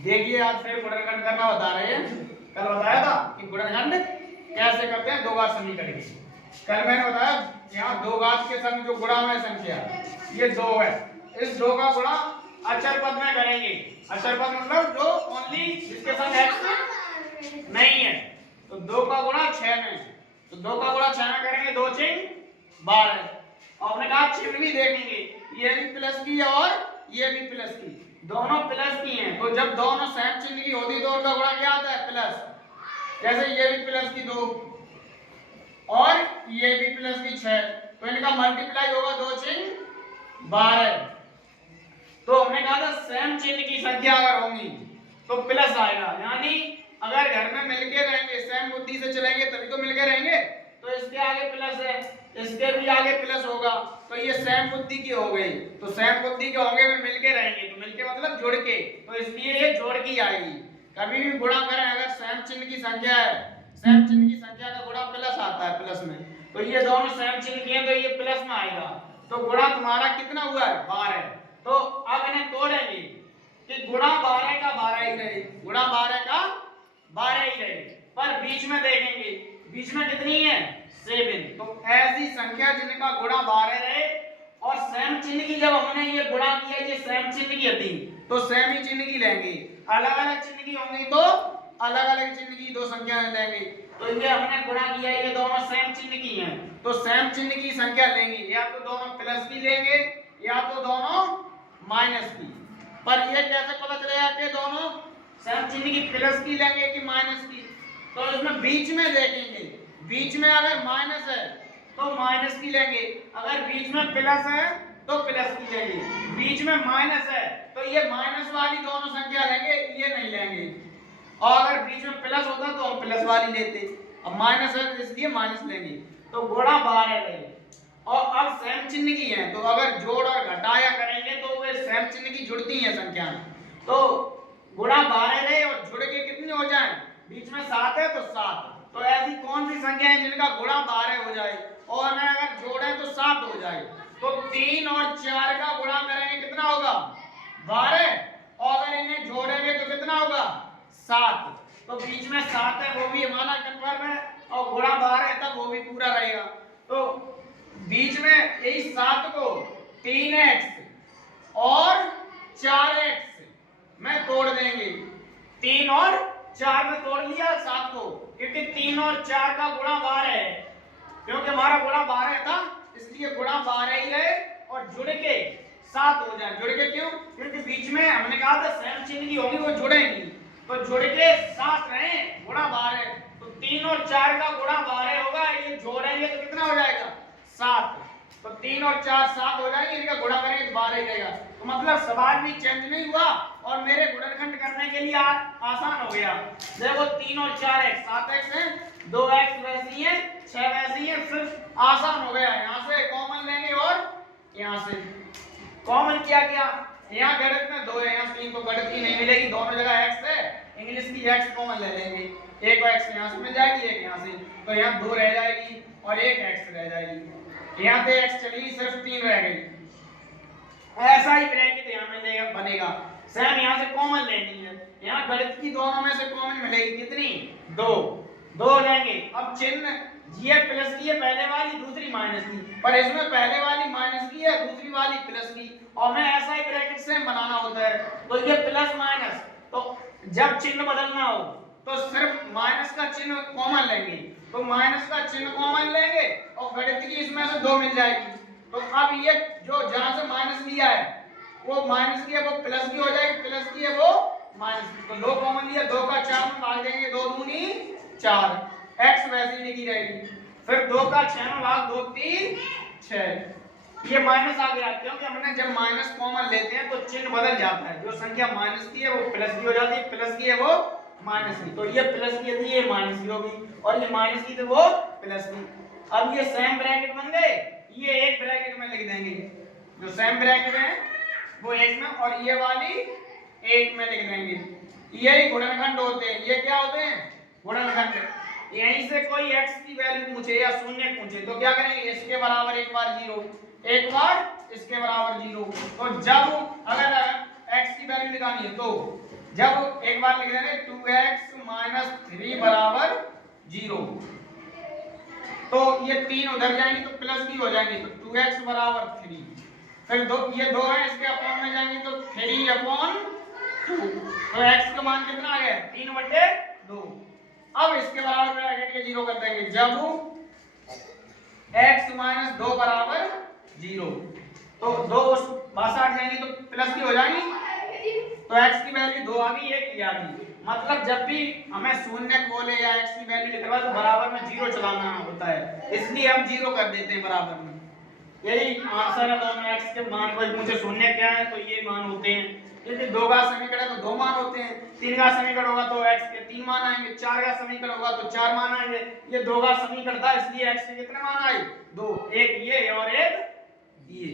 देखिए आज फिर गुणनखंड करना बता रहे हैं। कल बताया था कि गुणनखंड कैसे करते हैं, दो घात समीकरण की। कल मैंने बताया यहाँ दो घात के संग जो गुणा में संख्या ये दो है, इस दो का गुणा अचर पद में करेंगे। अचर पद मतलब जो ओनली जिसके संग एक्स नहीं है, तो दो का गुणा 6 में, तो दो का गुणा 6 में करेंगे, 2 चिन्ह 12। और हमने कहा चिन्ह भी देखेंगे, ये भी प्लस की है और ये भी प्लस की, दोनों प्लस की हैं। तो जब दोनों सेम चिन्ह की होती तो उनका गुणा क्या आता है, प्लस। जैसे ये भी प्लस की 2 और ये भी प्लस की 6, तो इनका मल्टीप्लाई होगा, 2 चिन्ह 12। तो हमने कहा था सेम चिन्ह की संख्या अगर होंगी तो प्लस आएगा, यानी अगर घर में मिलके रहेंगे, सेम बुद्धि से चलेंगे तभी तो मिलके रहेंगे। तो इसके आगे प्लस है, इसके भी आगे प्लस होगा, तो ये सेम बुद्धि की हो गई। तो सेम बुद्धि के होंगे में मिलके रहेंगे, तो मिलके मतलब जुड़ के, तो इसलिए ये जोड़ की आएगी। कभी भी गुणा करें अगर सेम चिन्ह की संख्या है, सेम चिन्ह की संख्या का गुणा प्लस आता है प्लस में, तो ये दोनों सेम चिन्ह के हैं तो ये प्लस में आएगा। तो गुणा तुम्हारा कितना हुआ है, 12। तो अब इन्हें तोड़ेंगे कि गुणा 12 का 12 ही रहे, गुणा 12 का 12 ही रहे, पर बीच में देखेंगे, बीच में कितनी है, 7। तो ऐसी संख्या जिनका गुणा 12 रहे और सेम चिन्ह की, जब हमने ये गुणा किया ये सेम चिन्ह की थी तो सेम ही चिन्ह की लेंगे, अलग अलग चिन्ह की होंगी तो अलग अलग चिन्ह की दो संख्या लेंगे। तो ये हमने गुणा किया, ये दोनों सेम चिन्ह की हैं, तो सेम चिन्ह की संख्या लेंगे, या तो दोनों प्लस की लेंगे या तो दोनों माइनस की। पर ये कैसे पता चलेगा कि दोनों सेम चिन्ह की प्लस की लेंगे कि माइनस की, तो इसमें बीच में देखेंगे, बीच में अगर माइनस है तो माइनस की लेंगे, अगर बीच में प्लस है तो प्लस की लेंगे, बीच में माइनस है तो ये माइनस वाली दोनों संख्या लेंगे, ये नहीं लेंगे। और अगर बीच में प्लस होता तो हम प्लस वाली लेते, अब माइनस है इसलिए माइनस लेंगे। तो गुणा 12 रहे और अब सेम चिन्ह की है, तो अगर जोड़ और घटाया करेंगे तो वे सेम चिन्ह की जुड़ती हैं संख्याएं। तो गुणा 12 रहे और जुड़ के कितनी हो जाए, बीच में 7 है तो 7। तो ऐसी कौन सी संख्या है जिनका गुणा 12 हो जाए और मैं अगर जोड़े तो 7 हो जाए। तो 3 और 4 का गुणा करेंगे कितना होगा, 12, और अगर इन्हें जोड़ेंगे तो कितना होगा, 7। तो बीच में 7 है वो भी हमारा कन्फर्म है और गुणा 12 है तब वो भी पूरा रहेगा। तो बीच में यही 7 को 3x और 4x में तोड़ देंगे, 3 और 4 में तोड़ लिया 7 को, क्योंकि 3 और 4 का गुणा 12 है, क्योंकि हमारा गुणा 12 था इसलिए गुणा 12 ही रहे और जुड़ के 7 हो जाए। जुड़ के क्यों, क्योंकि बीच में हमने कहा था सेम चिन्ह की होगी वो जुड़ेंगी, तो जुड़ के 7 रहे गुणा 12, तो 3 और 4 का गुणा 12 होगा, ये जोड़ेंगे तो कितना हो जाएगा, 7। तो 3 और 4 7 हो जाएंगे, इनका गुणा करेंगे तो 12 ही रहेगा। तो मतलब सवाल भी चेंज नहीं हुआ और मेरे गुणनखंड करने के लिए आसान हो गया। देखो 3 और 4x 7x है, 2x वैसी है, 6 वैसी है, सिर्फ आसान हो गया। यहाँ से कॉमन लेंगे और यहाँ से कॉमन किया गया, यहाँ गणित में 2 है, यहाँ 3 तो गणित की नहीं मिलेगी, दोनों जगह x है, इंग्लिश की x कॉमन ले लेंगे, एक x यहाँ से मिल जाएगी एक यहाँ से, तो यहाँ 2 रह जाएगी और एक x रह जाएगी, यहाँ पे x चली सिर्फ 3 रह गई। ऐसा ही ब्रैकेट यहाँ में बनेगा, सेम यहाँ से कॉमन लेनी है, यहाँ गणित की दोनों में से कॉमन मिलेगी कितनी, 2 लेंगे। अब चिन्ह ये प्लस की है पहले वाली, दूसरी माइनस की, पर इसमें पहले वाली माइनस की है दूसरी वाली प्लस की, और हमें ऐसा ही ब्रैकेट सेम बनाना होता है। तो ये प्लस माइनस, तो जब चिन्ह बदलना हो तो सिर्फ माइनस का चिन्ह कॉमन लेंगे, तो माइनस का चिन्ह कॉमन लेंगे और गणित की इसमें से 2 मिल जाएगी। तो अब ये जो जहां से माइनस लिया है वो माइनस की है वो प्लस की हो जाएगी, प्लस की है वो माइनस की, तो 2 कॉमन लिया, 2 का 4 में भाग देंगे, 2 दूनी 4, x वैसी लिखी रहेगी, फिर 2 का 6 में भाग 2 3 6, ये माइनस आ गया, क्योंकि हमने जब माइनस कॉमन लेते हैं तो चिन्ह बदल जाता है, जो संख्या माइनस की है वो प्लस की हो जाती है, प्लस की है वो माइनस की, तो ये प्लस की थी ये माइनस की होगी और ये माइनस की थी वो प्लस की। अब ये सेम ब्रैकेट बन गए, ये एक ब्रैकेट में लिख देंगे, जो सेम ब्रैकेट है वो एक में और ये वाली एक में लिख देंगे। यही गुणनखंड होते हैं, ये क्या होते हैं, गुणनखंड। यहीं से कोई x की वैल्यू पूछे या शून्य पूछे तो क्या करेंगे, इसके बराबर एक बार 0, एक बार इसके बराबर 0, तो जब अगर x की वैल्यू निकालनी है तो जब एक बार लिख देंगे 2x माइनस 3 बराबर 0, तो ये 3 उधर जाएंगे तो प्लस भी हो जाएंगे, तो 2x बराबर 3। फिर ये 2 है, इसके अपॉन में जाएंगे तो 3/2। तो x का मान कितना आ गया 3/2। अब इसके बराबर ब्रैकेट के 0 कर देंगे, जब x माइनस 2 बराबर 0, तो 2 बाहर हट जाएंगे तो प्लस की हो जाएंगी, तो x की वैल्यू 2 आ गई, 1 आ गई। मतलब जब भी हमें शून्य बोले या x की वैल्यू लिखवा तो बराबर में 0 चलाना होता है, इसलिए हम 0 कर देते हैं बराबर में। यही आंसर है दोनों। x के मान को मुझे शून्य क्या है तो ये मान होते हैं, यदि 2 का समीकरण है तो 2 मान होते हैं, 3 का समीकरण होगा तो x के 3 मान आएंगे, 4 का समीकरण होगा तो 4 मान आएंगे। ये 2 का समीकरण था इसलिए x के कितने मान आए 2, एक ये और एक ये।